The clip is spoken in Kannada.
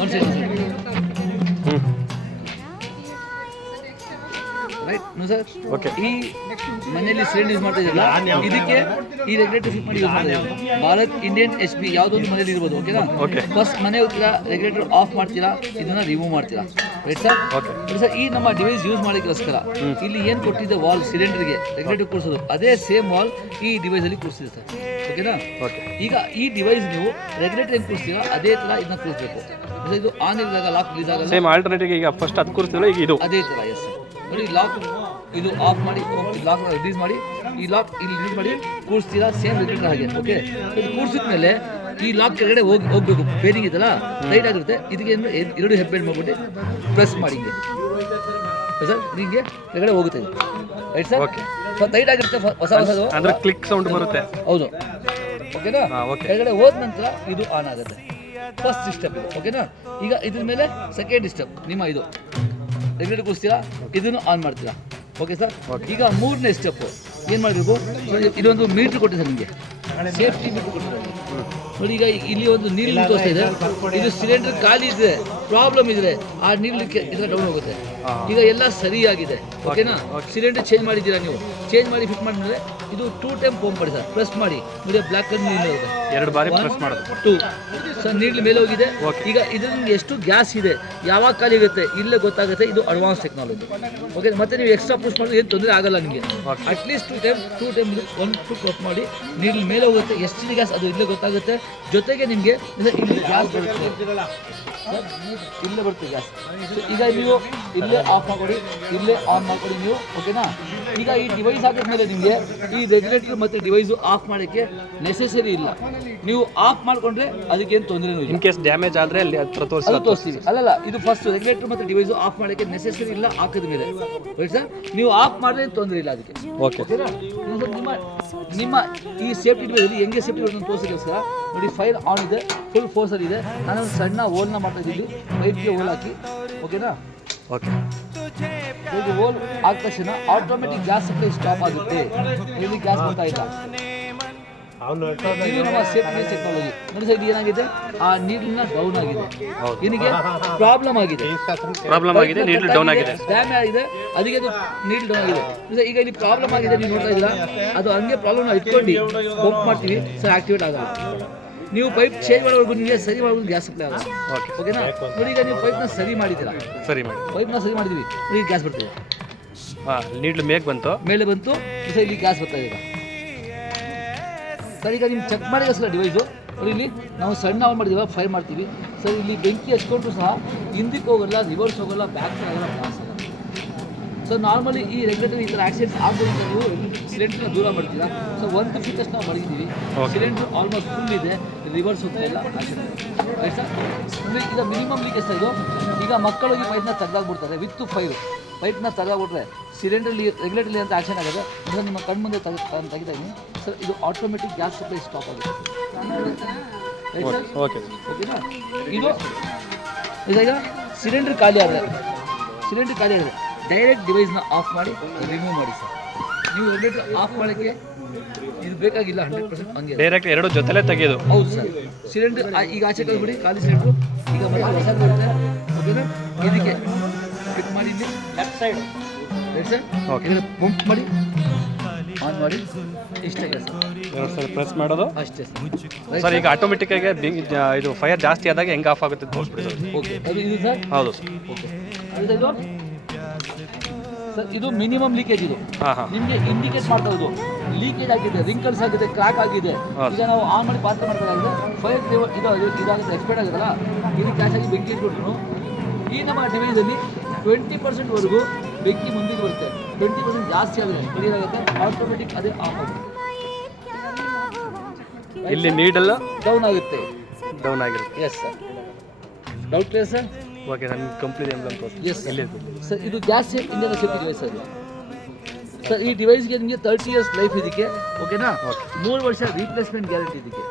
ಒಂದು second right no sir. Okay. ಈ ಮನೆಯಲ್ಲಿ ಸಿಲಿಂಡರ್ ಯೂಸ್ ಮಾಡ್ತಾ ಇದ್ದೀರಾ, ಇದಕ್ಕೆ ಈ ರೆಗ್ಯುಲೇಟರ್ ಫಿಟ್ ಮಾಡಿ ಯೂಸ್ ಮಾಡ್ತೀರಾ. ಭಾರತ್ ಇಂಡಿಯನ್ HP ಯಾವುದೊಂದು ಮನೇಲಿ ಇರ್ಬೋದು. ಓಕೆನಾ? ಓಕೆ. ಫಸ್ಟ್ ಮನೆ ಹೋಗ್ತೀರಾ, ರೆಗ್ಯುಲೇಟರ್ ಆಫ್ ಮಾಡ್ತೀರಾ, ಇದನ್ನ ರಿಮೂವ್ ಮಾಡ್ತೀರಾ. Right sir. ಓಕೆ. ಸರ್ ಈ ನಮ್ಮ ಡಿವೈಸ್ ಯೂಸ್ ಮಾಡೋಕ್ಕೋಸ್ಕರ ಇಲ್ಲಿ ಏನು ಕೊಟ್ಟಿದ್ದೆ ವಾಲ್ ಸಿಲಿಂಡರ್ಗೆ ರೆಗ್ಯುಲೇಟರ್ ಕೂರಿಸೋದು, ಅದೇ ಸೇಮ್ ವಾಲ್ ಈ ಡಿವೈಸ್ ಅಲ್ಲಿ ಕೂರಿಸಿದೆ ಸರ್. ಓಕೆನಾ? ಓಕೆ. ಈಗ ಈ ಡಿವೈಸ್ ನೀವು ರೆಗ್ಯುಲೇಟರ್ ಏನು ಕೂರಿಸ್ತೀರಾ ಅದೇ ಥರ ಇದನ್ನ ಕೂರಿಸಬೇಕು. ಇದು ಆನ್ ಇದ್ದಾಗ ಲಾಕ್ ಇದ್ದಾಗ ಸೇಮ್ ಆಲ್ಟರ್ನೇಟಿವ್ ಈಗ ಫಸ್ಟ್ ಅದು ಕೂರಿಸ್ತಿಲ್ಲ, ಈಗ ಇದು ಅದೇ ಥರ. Yes sir. ನೋಡಿ ಲಾಕ್ ಇದು ಆಫ್ ಮಾಡಿ ಲಾಕ್ ರಿಲೀಸ್ ಮಾಡಿ ಈ ಲಾಕ್ ಇಲ್ಲಿ ರಿಲೀಸ್ ಮಾಡಿ ಕೂರಿಸ್ತೀರಾ ಸೇಮ್ ರೆಗ್ಯುಲೇಟರ್ ಹಾಗೆ. ಓಕೆ. ಇದು ಕೂರಿಸಿದ ಮೇಲೆ ಈ ಲಾಕ್ ಕೆಳಗಡೆ ಹೋಗ್ಬೇಕು. ಬೇರಿಂಗ್ ಇದೆಲ್ಲ ಟೈಟ್ ಆಗಿರುತ್ತೆ. ಇದಕ್ಕೆ ಎರಡು ಹೆಬ್ಬೆರಳು ಮಾಡ್ಬಿಟ್ಟು ಪ್ರೆಸ್ ಮಾಡಿ ಹಿಂಗೆ ಸರ್, ಹಿಂಗೆ ಕೆಳಗಡೆ ಹೋಗುತ್ತೆ ಇದು. Right sir. ಓಕೆ. ಟೈಟ್ ಆಗಿರುತ್ತೆ ಹೊಸದು ಅಂದ್ರೆ ಕ್ಲಿಕ್ ಸೌಂಡ್ ಬರುತ್ತೆ. ಹೌದು. ಓಕೆನಾ? ಓಕೆ. ಕೆಳಗಡೆ ಹೋದ ನಂತರ ಇದು ಆನ್ ಆಗುತ್ತೆ. ಫಸ್ಟ್ ಸ್ಟೆಪ್ ಇದು. ಓಕೆನಾ? ಈಗ ಇದ್ರ ಮೇಲೆ ಸೆಕೆಂಡ್ ಸ್ಟೆಪ್ ನಿಮ್ಮ ಇದು ರೆಗ್ಯುಲೇಟರ್ ಕೂರಿಸ್ತೀರಾ, ಇದನ್ನು ಆನ್ ಮಾಡ್ತೀರಾ. Okay sir. ಈಗ ಮೂರನೇ ಸ್ಟೆಪ್ ಏನು ಮಾಡಬೇಕು, ಇದೊಂದು ಮೀಟ್ರ್ ಕೊಟ್ಟಿದೆ ನಿಮಗೆ, ಸೇಫ್ಟಿ ಮೀಟ್ರ್ ಕೊಟ್ಟಿದ್ದಾರೆ ನೋಡಿ. ಈಗ ಇಲ್ಲಿ ಒಂದು ನೀರು ತೋರಿಸ್ತಾ ಇದೆ. ಇದು ಸಿಲಿಂಡರ್ ಖಾಲಿ ಇದ್ರೆ ಪ್ರಾಬ್ಲಮ್ ಇದ್ರೆ ಆ ನೀರು ಇದರ ಡೌನ್ ಹೋಗುತ್ತೆ. ಈಗ ಎಲ್ಲ ಸರಿಯಾಗಿದೆ. ಓಕೆನಾ? ಸಿಲಿಂಡರ್ ಚೇಂಜ್ ಮಾಡಿದ್ದೀರಾ ನೀವು, ಚೇಂಜ್ ಮಾಡಿ ಫಿಟ್ ಮಾಡಿದ್ರೆ ಇದು 2 ಟೈಮ್ ಪಂಪ್ ಮಾಡಿ ಸರ್. ಪ್ರೆಸ್ ಮಾಡಿ ನೋಡಿ, ಬ್ಲ್ಯಾಕ್ ಕಲರ್ ನೀರು ಹೋಗುತ್ತೆ. 2 ಬಾರಿ ಪ್ರೆಸ್ ಮಾಡೋದು. 2 ಸರ್ ನೀರು ಮೇಲೆ ಹೋಗಿದೆ. ಈಗ ಇದರಲ್ಲಿ ಎಷ್ಟು ಗ್ಯಾಸ್ ಇದೆ, ಯಾವಾಗ ಖಾಲಿ ಆಗುತ್ತೆ ಇಲ್ಲೇ ಗೊತ್ತಾಗುತ್ತೆ. ಇದು ಅಡ್ವಾನ್ಸ್ ಟೆಕ್ನಾಲಜಿ. ಓಕೆ. ಮತ್ತೆ ನೀವು ಎಕ್ಸ್ಟ್ರಾ ಪುಷ್ ಮಾಡಿದ್ರೆ ಏನು ತೊಂದರೆ ಆಗಲ್ಲ ನಿಮಗೆ. ಅಟ್ಲೀಸ್ಟ್ 2 ಟೈಮ್ ಇದು 1 ಫುಟ್ ಪ್ರೆಸ್ ಮಾಡಿ ನೀರು ಮೇಲೆ ಹೋಗುತ್ತೆ. ಎಷ್ಟಿದೆ ಗ್ಯಾಸ್ ಅದು ಇಲ್ಲೇ ಗೊತ್ತಾಗುತ್ತೆ. ಜೊತೆಗೆ ನಿಮಗೆ ಇಲ್ಲಿ ಗ್ಯಾಸ್ ಬರುತ್ತೆ, ಇಲ್ಲೇ ಬರುತ್ತೆ ಗ್ಯಾಸ್. ಈಗ ನೀವು ಇಲ್ಲೇ ಆಫ್ ಮಾಡ್ಕೊಡಿ, ಇಲ್ಲೇ ಆನ್ ಮಾಡ್ಕೊಡಿ ನೀವು. ಓಕೆನಾ? ಈಗ ಈ ಡಿವೈಸ್ ಹಾಕಿದ್ಮೇಲೆ ನಿಮಗೆ ಈ ರೆಗ್ಯುಲೇಟರ್ ಮತ್ತು ಡಿವೈಸು ಆಫ್ ಮಾಡೋಕ್ಕೆ ನೆಸೆಸರಿ ಇಲ್ಲ. ನೀವು ಆಫ್ ಮಾಡಿಕೊಂಡ್ರೆ ಅದಕ್ಕೇನು ತೊಂದರೆ ಇಲ್ಲ. ಇನ್ ಕೇಸ್ ಡ್ಯಾಮೇಜ್ ಆದರೆ ಅಲ್ಲಿ ಹತ್ರ ತೋರಿಸ್ತೀವಿ. ಅಲ್ಲಲ್ಲ, ಇದು ಫಸ್ಟ್ ರೆಗ್ಯುಲೇಟರ್ ಮತ್ತು ಡಿವೈಸು ಆಫ್ ಮಾಡೋಕ್ಕೆ ನೆಸೆಸರಿ ಇಲ್ಲ ಹಾಕಿದ ಮೇಲೆ. Right sir. ನೀವು ಆಫ್ ಮಾಡಿದ್ರೆ ತೊಂದರೆ ಇಲ್ಲ ಅದಕ್ಕೆ. ಓಕೆ. ಓಕೆನಾ? ನಿಮ್ಮ ಈ ಸೇಫ್ಟಿ ಡಿವೈಸಲ್ಲಿ ಹೆಂಗೆ ಸೇಫ್ಟಿ ಅಂತ ತೋರಿಸೋಕ್ಕೋಸ್ಕರ ನೋಡಿ, ಫೈರ್ ಆನ್ ಇದೆ, ಫುಲ್ ಫೋರ್ಸಲ್ಲಿ ಇದೆ. ನಾನು ಸಣ್ಣ ಹೋಲ್ನ ಮಾಡ್ತಾ ಇದ್ದೀವಿ, ಪೈಪ್ಗೆ ಹೋಲ್ ಹಾಕಿ. ಓಕೆನಾ? ಓಕೆ. ಈಗ ಹೋಲ್ ಆದ ತಕ್ಷಣ ಆಟೋಮೆಟಿಕ್ ಗ್ಯಾಸ್ ಸಪ್ಲೈ ಸ್ಟಾಪ್ ಆಗುತ್ತೆ. ಇಲ್ಲಿ ಗ್ಯಾಸ್ ಬರ್ತಾ ಇಲ್ಲ. ಇದು ನಮ್ಮ ಸೇಫ್ಟಿ ಟೆಕ್ನಾಲಜಿ. ನೋಡಿ ಸರ್, ಇದು ಏನಾಗಿದೆ, ಆ ನೀರಿನ ಡೌನ್ ಆಗಿದೆ. ನಿನಗೆ ಪ್ರಾಬ್ಲಮ್ ಆಗಿದೆ, ನೀರು ಡೌನ್ ಆಗಿದೆ, ಡ್ಯಾಮ್ ಆಗಿದೆ, ಅದಕ್ಕೆ ಅದು ನೀರು ಡೌನ್ ಆಗಿದೆ. ಈಗ ಇಲ್ಲಿ ಪ್ರಾಬ್ಲಮ್ ಆಗಿದೆ, ನೀವು ನೋಡ್ತಾ ಇದ್ದೀರಾ. ಅದು ಹಂಗೆ ಪ್ರಾಬ್ಲಮ್ ಇಟ್ಕೊಂಡು ಬಂಪ್ ಮಾಡ್ತೀವಿ ಸರ್, ಆಕ್ಟಿವೇಟ್ ಆಗಲ್ಲ. ನೀವು ಪೈಪ್ ಚೇಂಜ್ ಮಾಡೋವರೆಗೂ ನಿಮಗೆ ಸರಿ ಮಾಡೋದು ಗ್ಯಾಸ್ ಸಪ್ಲೈ ಆಗಲ್ಲ. ಓಕೆನಾ? ನೋಡಿ, ಈಗ ನೀವು ಪೈಪ್ನ ಸರಿ ಮಾಡಿದ್ದೀರಾ, ಪೈಪ್ನ ಸರಿ ಮಾಡಿದ್ದೀವಿ, ಈಗ ಗ್ಯಾಸ್ ಬರ್ತಿದೆ. ನೀಡ್ಲು ಮೇಲೆ ಬಂತು ಸರ್, ಇಲ್ಲಿ ಗ್ಯಾಸ್ ಬರ್ತಾ ಇದೆ. ಸರ್ ಈಗ ನಿಮ್ಗೆ ಚೆಕ್ ಮಾಡಿದ ಸರ್ ಡಿವೈಸು ನೋಡಿ, ಇಲ್ಲಿ ನಾವು ಸಣ್ಣ ಆನ್ ಮಾಡಿದ್ದೀವಿ, ಫೈರ್ ಮಾಡ್ತೀವಿ ಸರ್. ಇಲ್ಲಿ ಬೆಂಕಿ ಹಚ್ಕೊಂಡ್ರು ಸಹ ಹಿಂದಕ್ಕೆ ಹೋಗಲ್ಲ, ರಿವರ್ಸ್ ಹೋಗಲ್ಲ, ಬ್ಯಾಕ್ ಆಗಲ್ಲ, ಗ್ಯಾಸ್ ಆಗಲ್ಲ. ಸೊ ನಾರ್ಮಲಿ ಈ ರೆಗ್ಯುಲೇಟರ್ ಈ ಥರ ಆಕ್ಸಿಡೆಂಟ್ಸ್ ಆಗೋದ್ರಿಂದ ನೀವು ಸಿಲಿಂಡರ್ನ ದೂರ ಮಾಡ್ತೀರಾ. ಸೊ 1 ಫೀಟ್ ಅಷ್ಟು ನಾವು ಮಡಗಿದ್ದೀವಿ. ಸಿಲಿಂಡರ್ ಆಲ್ಮೋಸ್ಟ್ ಫುಲ್ ಇದೆ, ರಿವರ್ಸ್ ಹೋಗ್ತಾ ಇಲ್ಲ. Right sir. ಅಂದರೆ ಈಗ ಮಿನಿಮಮ್ ಲೀಕೇಜ್ ಸರ್ ಇದು. ಈಗ ಮಕ್ಕಳಿಗೆ ಪೈಪ್ನ ತೆಗೆದಾಕ್ಬಿಡ್ತಾರೆ ವಿತ್ ಫೈರು. ಪೈಪ್ನ ತೆಗೆದಾಕ್ಬಿಟ್ರೆ ಸಿಲಿಂಡರ್ಲಿ ರೆಗ್ಯುಲೇಟರ್ಲಿ ಅಂತ ಆಕ್ಷನ್ ಆಗುತ್ತೆ. ಸರ್ ನಿಮ್ಮ ಕಣ್ಣು ಮುಂದೆ ತೆಗಿತಾ ಇದ್ದೀನಿ ಸರ್. ಇದು ಆಟೋಮೆಟಿಕ್ ಗ್ಯಾಸ್ ಸಪ್ಲೈ ಸ್ಟಾಪ್ ಆಗುತ್ತೆ. Right sir. ಓಕೆನಾ? ಇದು ಈಗ ಸಿಲಿಂಡರ್ ಖಾಲಿ ಆದರೆ ಡೈರೆಕ್ಟ್ ಡಿವೈಸ್ನ ಆಫ್ ಮಾಡಿ ರಿಮೂವ್ ಮಾಡಿ ಸರ್. ನೀವು ರೆಗ್ಯುಲೇಟರ್ ಆಫ್ ಮಾಡೋಕ್ಕೆ ಇದು ಬೇಕಾಗಿಲ್ಲ, 100% ಹಂಗೆ ಡೈರೆಕ್ಟ್ ಎರಡು ಜೊತೆಲೇ ತೆಗೆಯೋದು. ಹೌದು ಸರ್. ಸಿಲಿಂಡರ್ ಈಗ ಆಚೆ ಕಳ್ಬಿಡಿ, ಖಾಲಿ ಸಿಲಿಂಡ್ರು. ಈಗ ಮತ್ತೆ ಹೊಸ ಬರುತ್ತೆ. ಓಕೆನಾ? ಇದಕ್ಕೆ ಫಿಟ್ ಮಾಡಿ left side. Right sir. Okay. Pump ಮಾಡಿ ಆನ್ ಮಾಡಿ, ಇಷ್ಟೇ ಸರ್. ಪ್ರೆಸ್ ಮಾಡೋದು ಅಷ್ಟೇ ಸರ್. ಈಗ ಆಟೋಮೆಟಿಕ್ ಆಗಿ ಇದು ಫೈರ್ ಜಾಸ್ತಿ ಆದಾಗ ಹೆಂಗೆ ಆಫ್ ಆಗುತ್ತೆ ತೋರಿಸ್ಬಿಡಿ. ಓಕೆ. ಅದು ಇದು ಸರ್. ಹೌದು. ಓಕೆ. ಇದು ಸರ್, ಇದು ಮಿನಿಮಮ್ ಲೀಕೇಜ್. ಇದು ನಿಮಗೆ ಇಂಡಿಕೇಟ್ ಮಾಡ್ತಾ ಇರೋದು ಲೀಕೇಜ್ ಆಗಿದೆ, ರಿಂಕಲ್ಸ್ ಆಗಿದೆ, ಕ್ರಾಕ್ ಆಗಿದೆ. ಈಗ ನಾವು ಆನ್ ಮಾಡಿ ಪಾತ್ರ ಮಾಡಬೇಕಾಗಿದೆ, ಫೈರ್ ಇದಾಗುತ್ತೆ, ಎಕ್ಸ್ಪೈರ್ಡ್ ಆಗುತ್ತಲ್ಲ, ಇಲ್ಲಿ ಕ್ಯಾಶ್ ಆಗಿ ಬೆಂಕಿ ಇಟ್ಬಿಟ್ರು. ಈ ನಮ್ಮ ಡಿವೈಸಲ್ಲಿ 20%ವರೆಗೂ ಬೆಂಕಿ ಮುಂದಿಗೆ ಬರುತ್ತೆ. 20% ಜಾಸ್ತಿ ಆಗಿದೆ, ಕ್ಲಿಯರ್ ಆಗುತ್ತೆ, ಆಟೋಮೆಟಿಕ್ ಅದೇ ಆಫ್ ಆಗುತ್ತೆ. ಇಲ್ಲಿ ನೀಡಲ್ಲ ಡೌನ್ ಆಗುತ್ತೆ. Yes sir. Doubt clear sir. Okay. ನನ್ನ ಕಂಪ್ಲೀಟ್ ಎಸ್ ಸರ್. ಇದು gas Indian safety device sir. Sir ಈ ಡಿವೈಸ್ಗೆ ನಿಮಗೆ 30 ಇಯರ್ಸ್ ಲೈಫ್ ಇದಕ್ಕೆ. ಓಕೆನಾ? 3 ವರ್ಷ ರೀಪ್ಲೇಸ್ಮೆಂಟ್ ಗ್ಯಾರಂಟಿ ಇದಕ್ಕೆ.